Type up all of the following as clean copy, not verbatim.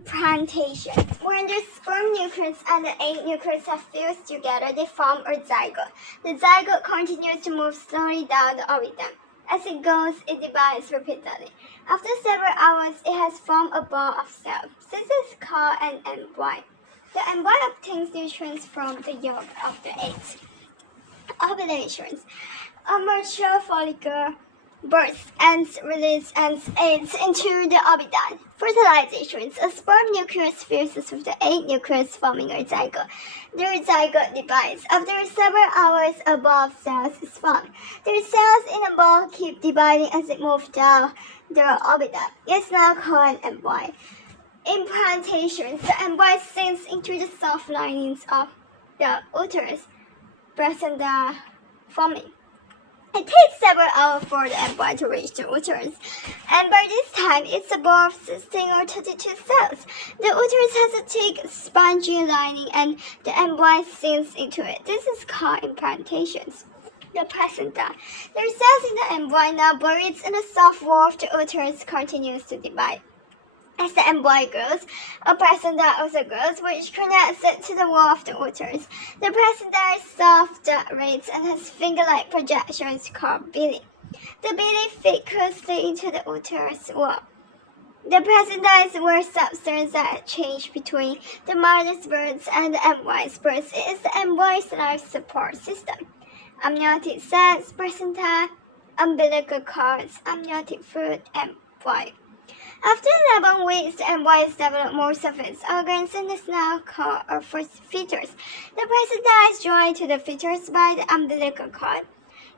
Implantation. When the sperm nucleus and the egg nucleus have fused together, they form a zygote. The zygote continues to move slowly down the oviduct. As it goes, it divides repeatedly. After several hours, it has formed a ball of cells. This is called an embryo. The embryo obtains nutrients from the yolk of the eggs. Ovulations. A mature follicle bursts and releases eggs into the oviduct. Fertilizations. A sperm nucleus fuses with the egg nucleus, forming a zygote. The zygote divides. After several hours, a ball of cells is formed. The cells in the ball keep dividing as it moves down the oviduct. It's now called an embryo. Implantations. The embryo sinks into the soft linings of the uterus, placenta forming. It takes several hours for the embryo to reach the uterus, and by this time it's a ball of 16 or 32 cells. The uterus has a thick, spongy lining, and the embryo sinks into it. This is called implantations. The placenta. The cells in the embryo, now buried in the soft wall of the uterus, continues to divide. As the embryo grows, a placenta also grows, which connects it to the wall of the uterus. The placenta is soft, dilates, and has finger-like projections called villi. The villi fit closely into the uterus wall. The placenta is where substance that change between the mother's birth and the embryo's birth. It is the embryo's life support system. Amniotic sacs, placenta, umbilical cords, amniotic fluid, embryo. After 11 weeks, the embryo has developed most of its organs and is now called a fetus. The placenta is joined to the fetus by the umbilical cord.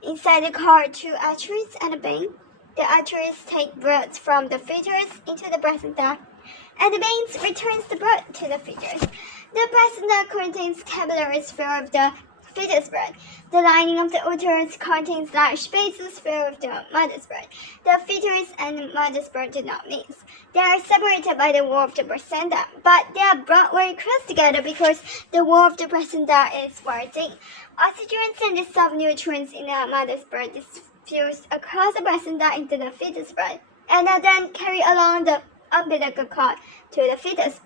Inside the cord, two arteries and a vein. The arteries take blood from the fetus into the placenta, and the veins returns the blood to the fetus. The placenta contains capillaries filled with the fetus blood. The lining of the uterus contains large spaces filled with the mother's blood. The fetus and the mother's blood do not mix. They are separated by the wall of the placenta, but they are brought very close together because the wall of the placenta is very thin. Oxygen and dissolved nutrients in the mother's blood diffuse across the placenta into the fetus blood, and are then carried along the umbilical cord to the fetus.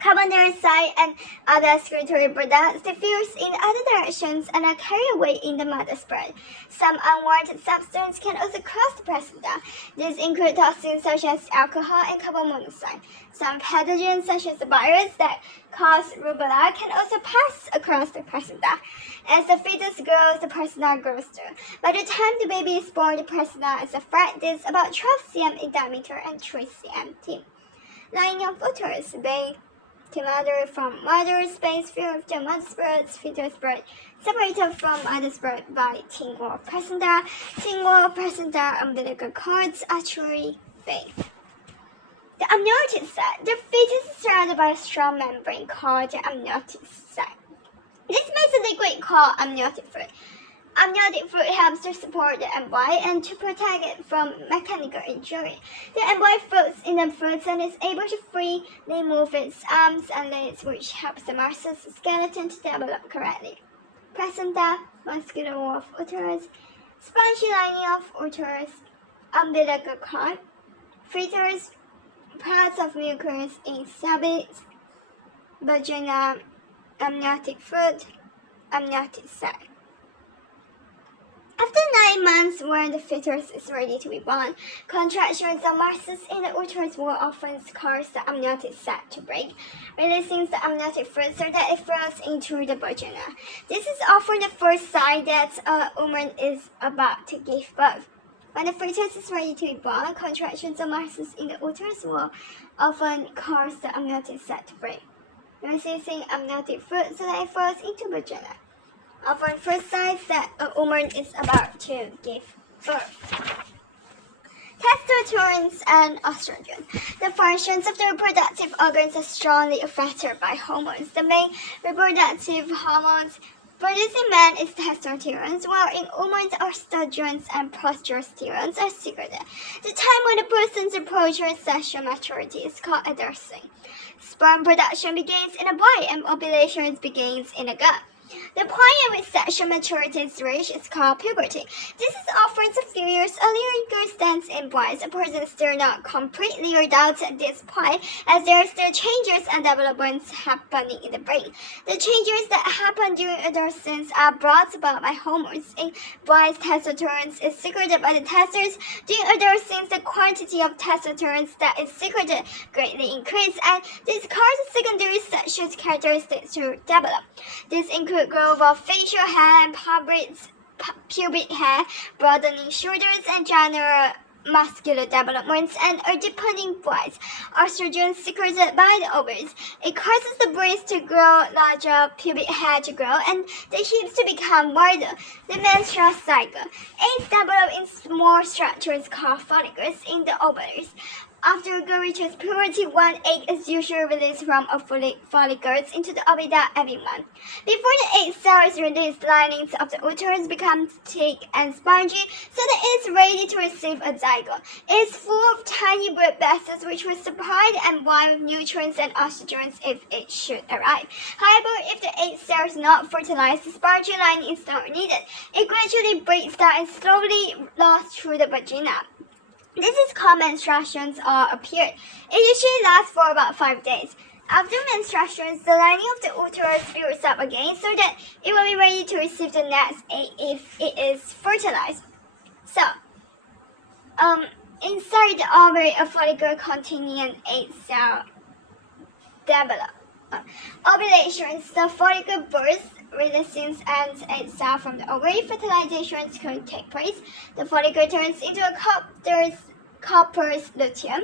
Carbon dioxide and other excretory products diffuse in other directions and are carried away in the mother's blood. Some unwanted substances can also cross the placenta. These include toxins such as alcohol and carbon monoxide. Some pathogens such as the virus that cause rubella can also pass across the placenta. As the fetus grows, the placenta grows too. By the time the baby is born, the placenta is a flat disc about 12 cm in diameter and 3 cm thin. Lining of uterus, vein to mother from mother's space filled with the mother's blood, fetus blood, separated from mother's blood by thin wall placenta, umbilical cords, artery, vein. The amniotic sac. The fetus is surrounded by a strong membrane called the amniotic sac. This makes a liquid called amniotic fluid. Amniotic fluid helps to support the embryo and to protect it from mechanical injury. The embryo floats in the fluid and is able to freely move its arms and legs, which helps the muscles skeleton to develop correctly. Placenta, muscular wall of uterus, spongy lining of uterus, umbilical cord, fetus, parts of mucus in cervix, vagina, amniotic fluid, amniotic sac. After 9 months, when the fetus is ready to be born, contractions of muscles in the uterus will often cause the amniotic sac to break, releasing the amniotic fluid so that it flows into the vagina. This is often the first sign that a woman is about to give birth. When the fetus is ready to be born, contractions of muscles in the uterus will often cause the amniotic sac to break, releasing amniotic fluid so that it flows into the vagina. Often first signs that a woman is about to give birth. Testosterone and estrogen. The functions of the reproductive organs are strongly affected by hormones. The main reproductive hormones produced in men is testosterone, while in women estrogen and progesterone are secreted. The time when a person approaches sexual maturity is called adolescence. Sperm production begins in a boy and ovulation begins in a girl. The point at which sexual maturity is reached is called puberty. This is often a few years earlier in girls than in boys. A person is still not completely adult at this point, as there are still changes and developments happening in the brain. The changes that happen during adolescence are brought about by hormones. In boys, testosterone is secreted by the testes. During adolescence, the quantity of testosterone that is secreted greatly increases, and this causes secondary sexual characteristics to develop. These include growth of facial hair, pubic hair, broadening shoulders, and general muscular developments, and a deepening voice. Estrogen secreted by the ovaries. It causes the breasts to grow larger, pubic hair to grow, and the hips to become wider. The menstrual cycle. Eggs develop in small structures called follicles in the ovaries. After a girl reaches puberty, one egg is usually released from a follicle into the oviduct every month. Before the egg cell is released, linings of the uterus become thick and spongy, so that it is ready to receive a zygote. It is full of tiny blood vessels which will supply the embryo with nutrients and oestrogen if it should arrive. However, if the egg cell is not fertilized, the spongy lining is not needed. It gradually breaks down and slowly lost through the vagina. This is called menstruations or a period. It usually lasts for about 5 days. After menstruations, the lining of the uterus builds up again so that it will be ready to receive the next egg if it is fertilized. So, inside the ovary, a follicle containing an egg cell develops. Ovulations, the follicle bursts, releasing an egg cell from the ovary. Fertilization can take place. The follicle turns into a corpus luteum.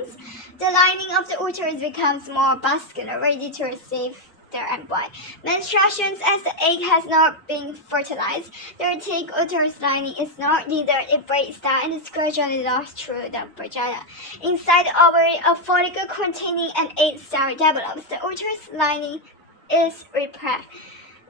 The lining of the uterus becomes more vascular, ready to receive their embryo. Menstruations, as the egg has not been fertilized, the thick uterus lining is not needed. It breaks down and is gradually lost through the vagina. Inside the ovary, a follicle containing an egg cell develops. The uterus lining is repressed.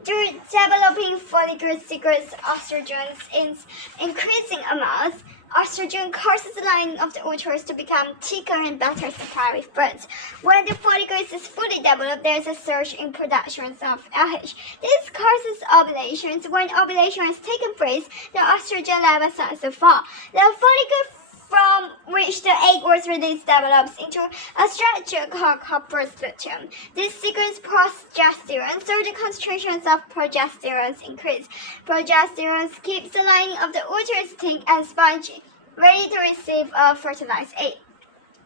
The developing follicle secretes estrogen in increasing amounts. Estrogen causes the lining of the uterus to become thicker and better supplied with blood. When the follicle is fully developed, there is a surge in production of LH. This causes ovulations. When ovulation has taken place, the estrogen level starts to fall. The follicle from which the egg was released develops into a structure called corpus luteum. This secretes progesterone, so the concentrations of progesterone increase. Progesterone keeps the lining of the uterus thick and spongy, ready to receive a fertilized egg.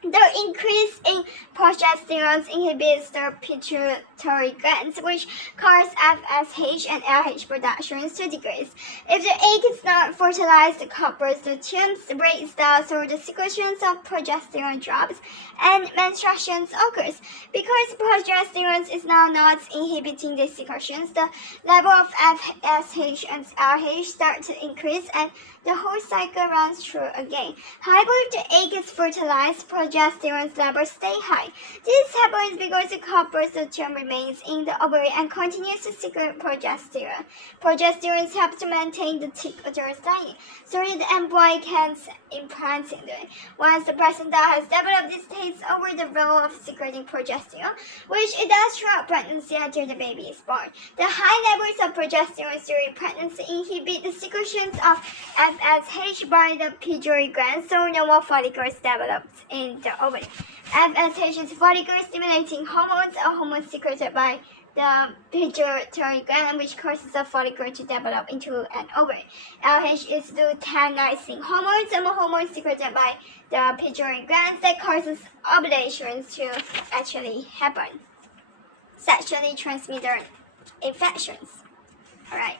The increase in progesterone inhibits the pituitary glands, which cause FSH and LH productions to decrease. If the egg is not fertilized, the corpus luteum breaks down, so the secretions of progesterone drops and menstruations occurs. Because progesterone is now not inhibiting the secretions, the level of FSH and LH start to increase, and the whole cycle runs through again. However, if the egg is fertilized, progesterone levels stay high. This happens because the corpus luteum remains in the ovary and continues to secrete progesterone. Progesterone helps to maintain the thick uterus lining, so that the embryo can implant into it. Once the placenta has developed, it takes over the role of secreting progesterone, which it does throughout pregnancy until the baby is born. The high levels of progesterone during pregnancy inhibit the secretions of FSH by the pituitary gland, so no more follicles develop in the ovary. FSH is follicle-stimulating hormones, a hormone secreted by the pituitary gland, which causes a follicle to develop into an ovary. LH is luteinizing hormones, a hormone secreted by the pituitary gland that causes ovulations to actually happen. Sexually transmitted infections. Alright,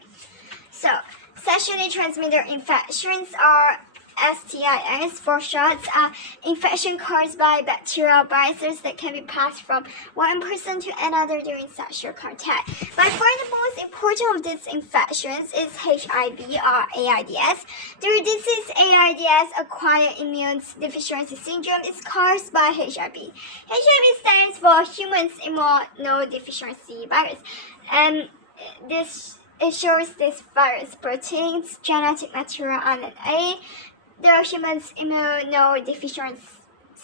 so sexually transmitted infections are STIs for short, are infection caused by bacterial viruses that can be passed from one person to another during sexual contact. By far the most important of these infections is HIV or AIDS. The disease AIDS, acquired immune deficiency syndrome, is caused by HIV. HIV stands for Human Immunodeficiency Virus, and it shows this virus proteins, genetic material RNA, the human immunodeficiency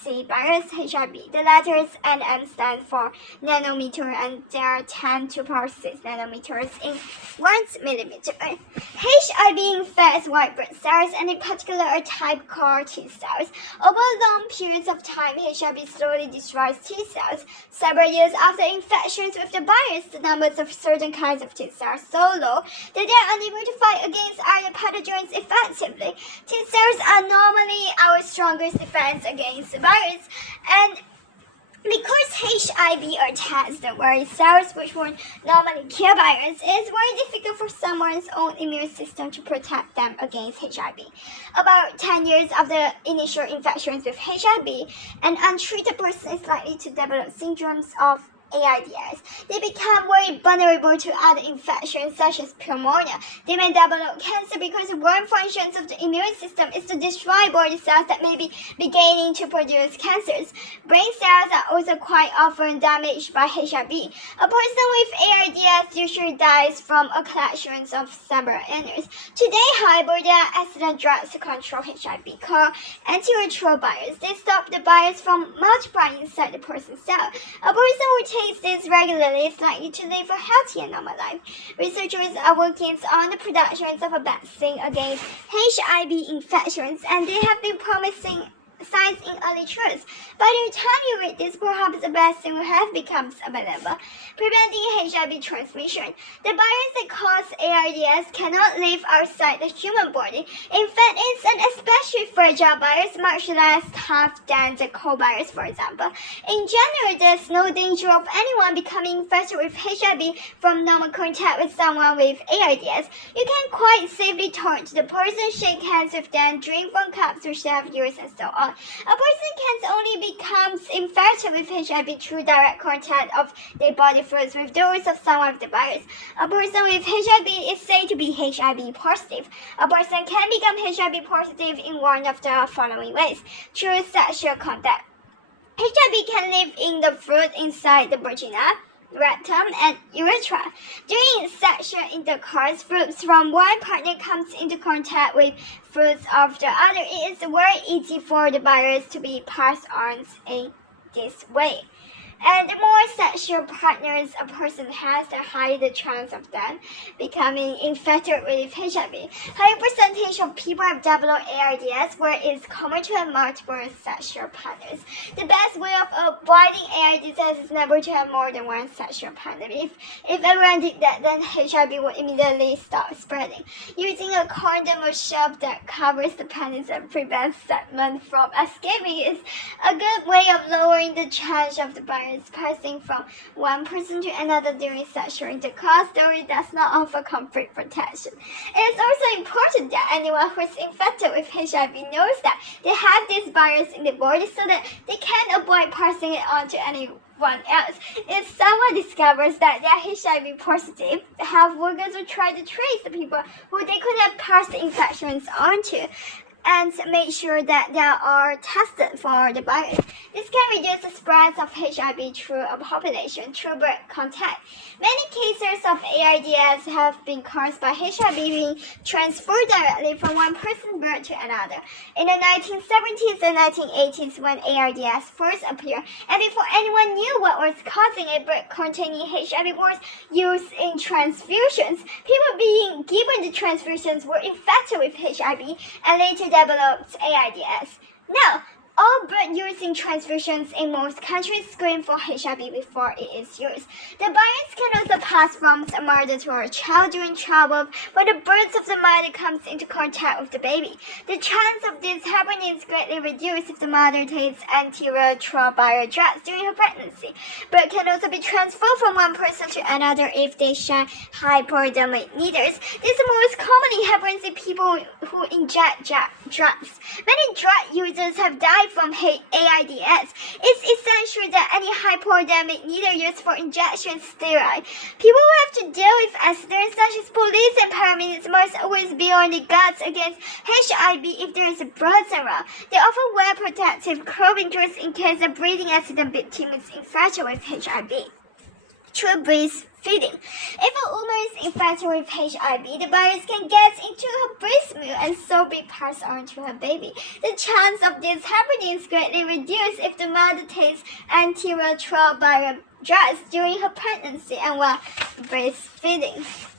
C virus, HIV. The letters NM stand for nanometer, and there are 10 to the power 6 nanometers in 1 millimeter. HIV infects white blood cells, and in particular a type called T cells. Over long periods of time, HIV slowly destroys T cells. Several years after infections with the virus, the numbers of certain kinds of T cells are so low that they are unable to fight against other pathogens effectively. T cells are normally our strongest defense against the virus, and because HIV attacks the very cells which would normally kill virus, it is very difficult for someone's own immune system to protect them against HIV. About 10 years after initial infections with HIV, an untreated person is likely to develop syndromes of AIDS. They become very vulnerable to other infections such as pneumonia. They may develop cancer because one function of the immune system is to destroy body cells that may be beginning to produce cancers. Brain cells are also quite often damaged by HIV. A person with AIDS usually dies from a collection of several illnesses. Today, however, there are excellent drugs to control HIV called antiretrovirals. They stop the virus from multiplying inside the person's cell. A person who takes this regularly is likely to live a healthy and normal life. Researchers are working on the production of a vaccine against HIV infections, and they have been promising signs in early trials. By the time you read this, perhaps the vaccine will have become available, preventing HIV transmission. The virus that causes AIDS cannot live outside the human body. In fact, it's an especially fragile virus, much less tough than the cold virus, for example. In general, there's no danger of anyone becoming infected with HIV from normal contact with someone with AIDS. You can quite safely talk to the person, shake hands with them, drink from cups which they have used, and so on. A person can only become infected with HIV through direct contact of their body fluids with those of someone with the virus. A person with HIV is said to be HIV positive. A person can become HIV positive in one of the following ways: through sexual contact. HIV can live in the fluid inside the vagina, rectum, and urethra. During sexual intercourse, fluids from one partner comes into contact with fluids of the other. It is very easy for the virus to be passed on in this way. And the more sexual partners a person has, the higher the chance of them becoming infected with HIV. Higher percentage of people have developed AIDS where it is common to have multiple sexual partners. The best way of avoiding AIDS is never to have more than one sexual partner. If everyone did that, then HIV would immediately stop spreading. Using a condom or strap that covers the penis and prevents semen from escaping is a good way of lowering the chance of the virus passing from one person to another during sexual intercourse, though it does not offer complete protection. It is also important that anyone who is infected with HIV knows that they have this virus in their body so that they can avoid passing it on to anyone else. If someone discovers that they are HIV positive, health workers will try to trace the people who they could have passed the infections on to and make sure that they are tested for the virus. This can reduce the spread of HIV through a population through blood contact. Many cases of AIDS have been caused by HIV being transferred directly from one person's blood to another. In the 1970s and 1980s, when AIDS first appeared, and before anyone knew what was causing it, blood containing HIV was used in transfusions. People being given the transfusions were infected with HIV and later developed AIDS. Now, all blood used in transfusions in most countries screen for HIV before it is used. The virus can also pass from the mother to a child during childbirth when the birth of the mother comes into contact with the baby. The chance of this happening is greatly reduced if the mother takes antiretroviral drugs during her pregnancy. Blood can also be transferred from one person to another if they share hypodermic needles. This most commonly happens in people who inject drugs. Many drug users have died from AIDS. It's essential that any hypodermic needle used for injection is sterile. People who have to deal with accidents such as police and paramedics must always be on the guard against HIV if there is blood around. They often wear protective clothing just in case a breathing accident victim is infected with HIV. through breastfeeding. If a woman is infected with HIV, the virus can get into her breast milk and so be passed on to her baby. The chance of this happening is greatly reduced if the mother takes antiretroviral drugs during her pregnancy and while breastfeeding.